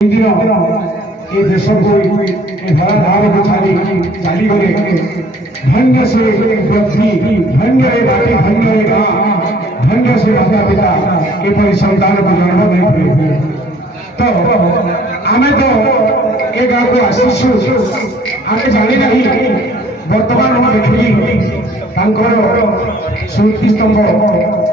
ये देशों को ये भारत धाम को चाली गए धन्य से व्यक्ति धन्य रे बाटी धन्य रे गाँ धन्य से माता पिता ये परी संतान को जन्म नहीं हुए तो आमे तो ये गाँ को आशीषु आमे जाने नहीं वर्तमान हम देखिली तांकर स्मृति स्तंभ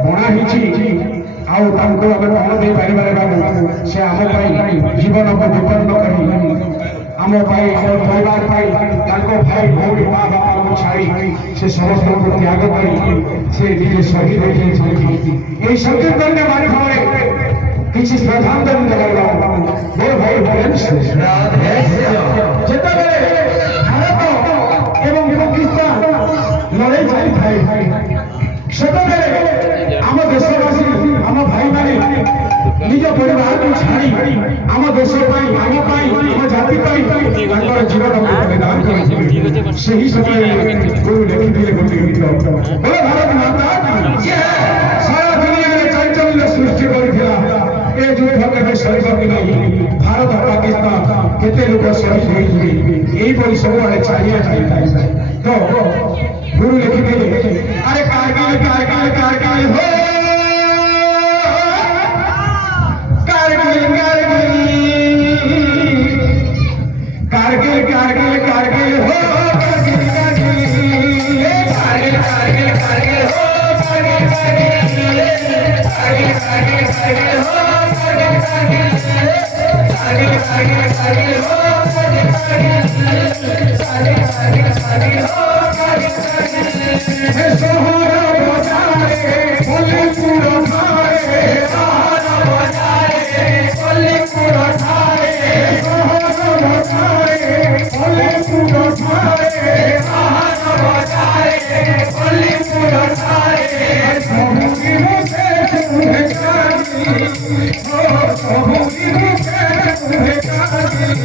बना ही आउ तांको आमे कौन दे पारिबारे बाबू से आम पाई जीवन को विपन्न करी आम पाई आम परिवार पाई तांको भाई भौणी माँ बापा को छाड़ी से समस्त को त्याग करी से निजे शहीद होते छथि एई संकीर्तन ने माने भावे किछि श्रद्धांजलि देबाला मोर भाई भजन से राधे जेता बेले भारत एवं पाकिस्तान लड़ाई चली थाए सेता बेले आम देशवासी आम भाई माने निज परिवार को छाड़ी आम देश आम जाति जीवन बलिदान कर सही समय गुरु लिखिले गोटे गीत बोले भारत माता सारा दुनिया में चांचल्य सृष्टि करथिला ए युद्ध केबे सरिब कि नहीं भारत और पाकिस्तान केते लोक शहीद होइथिले एई परि सबुआडे चालिया जाई तो गुरु लिखिले अरे कारगिल कारगिल कारगिल हो कारगिल कारगिल कारगिल हो कारगिल कारगिल कारगिल कारगिल हो कारगिल कारगिल कारगिल कारगिल हो कारगिल कारगिल कारगिल कारगिल हो कारगिल कारगिल कारगिल हो हे सोहरा बजाए बोले पूरा भाए सोहरा बजाए बोले पूरा भाए सोहरा बजाए बोले पूरा भाए सोहरा बजाए बोले पूरा भाए प्रभु की मुझे तुम्हें जानी ओ प्रभु की मुझे तुम्हें जानी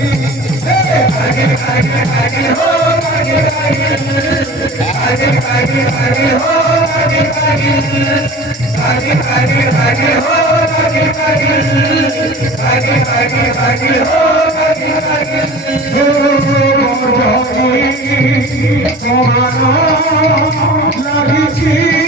कारगिल कारगिल कारगिल हो कारगिल कारगिल कारगिल कारगिल हो कारगिल कारगिल कारगिल कारगिल हो कारगिल कारगिल कारगिल कारगिल हो कारगिल कारगिल सोमानो लागिची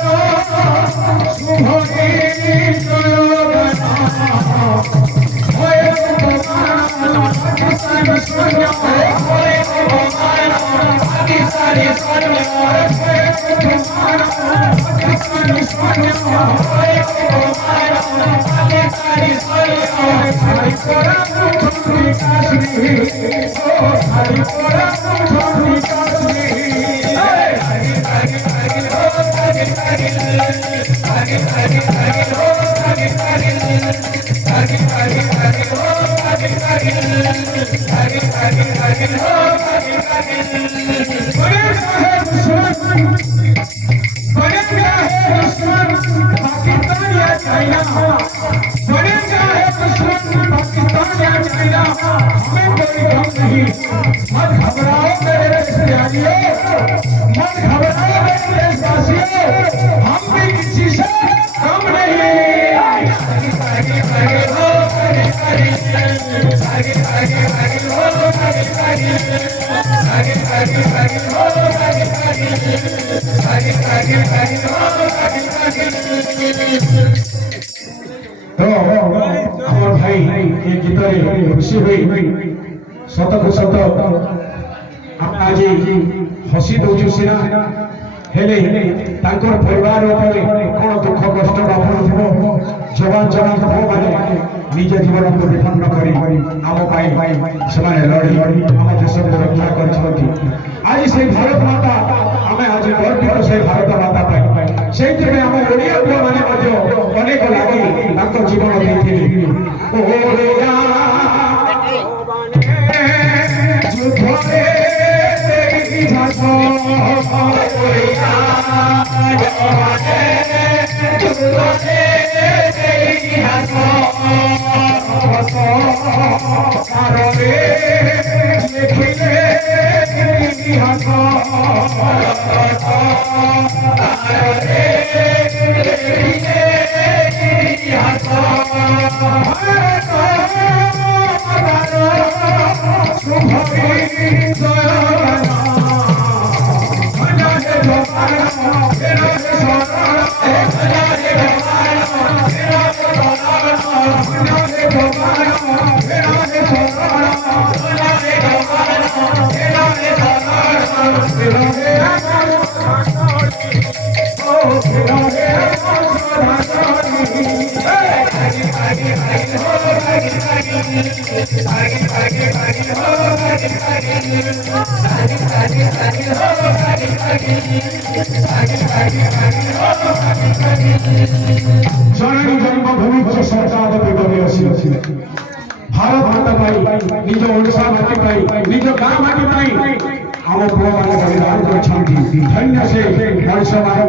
भारत तो আমার ভাই এই গীতরে খুশি হই সতକୁ সତ ଆମେ ଆଜି ହସି ଦଉଛୁ ସିନା ହେଲେ ତାଙ୍କର ପରିବାର ଉପରେ କଣ ଦୁଃଖ କଷ୍ଟ ବାପରୁଥିବ ଯବାନ ପୁଅମାନେ ନିଜ ଜୀବନକୁ ବିପନ୍ନ କରି ଆମ ପାଇଁ ସେମାନେ ଲଢ଼ି ଆମ ଦେଶକୁ ରକ୍ଷା କରିଛନ୍ତି। ଆଜି ସେଇ ଭାରତ ମାତା ଆମେ ଆଜି ଗର୍ବିତ ସେଇ ଭାରତ ମାତା ପାଇଁ ସେଇଥିପାଇଁ ଆମ ଓଡ଼ିଆ ପୁଅମାନେ ମଧ୍ୟ ଅନେକ ଲାଗି ତାଙ୍କ ଜୀବନ ଦେଇଥିଲେ। ଓଡ଼ିଆ ଯୁଦ୍ଧରେ ଇତିହାସ जननी जन्मभूमि सरकार भारत माता निज ओडिशा माटी निज गाँ माटी आम पुआ मैंने बलिदान करछंती। धन्य से मनुष्य मान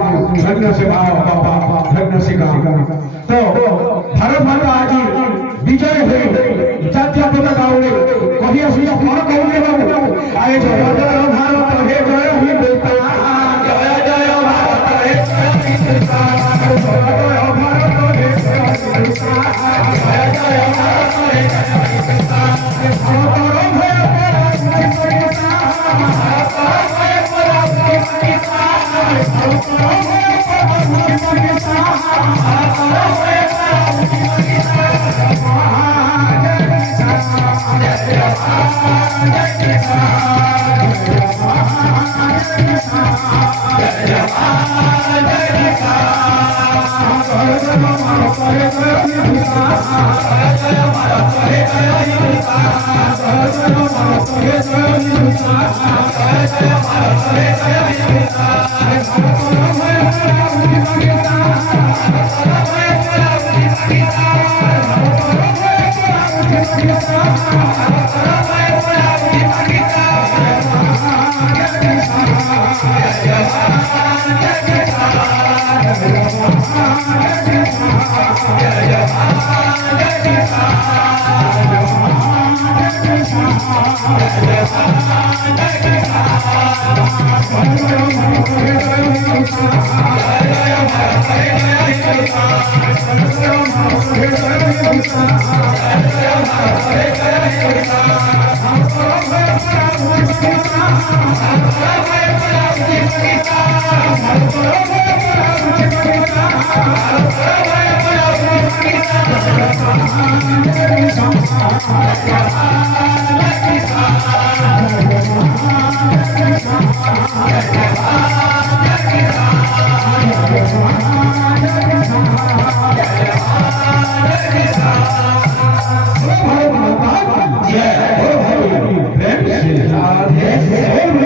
धन्य से माँ बापा धन्य से गाँ। तो भारत माता आज विजय हुई जातीय पताका उड़े कही आसी कौन कहूँ बाबू आए जय जय भारत हे जय हिंदुस्तान जय जय भारत हे हिंदुस्तान जय जय भारत हे हिंदुस्तान जय जय भारत हे हिंदुस्तान Yeah.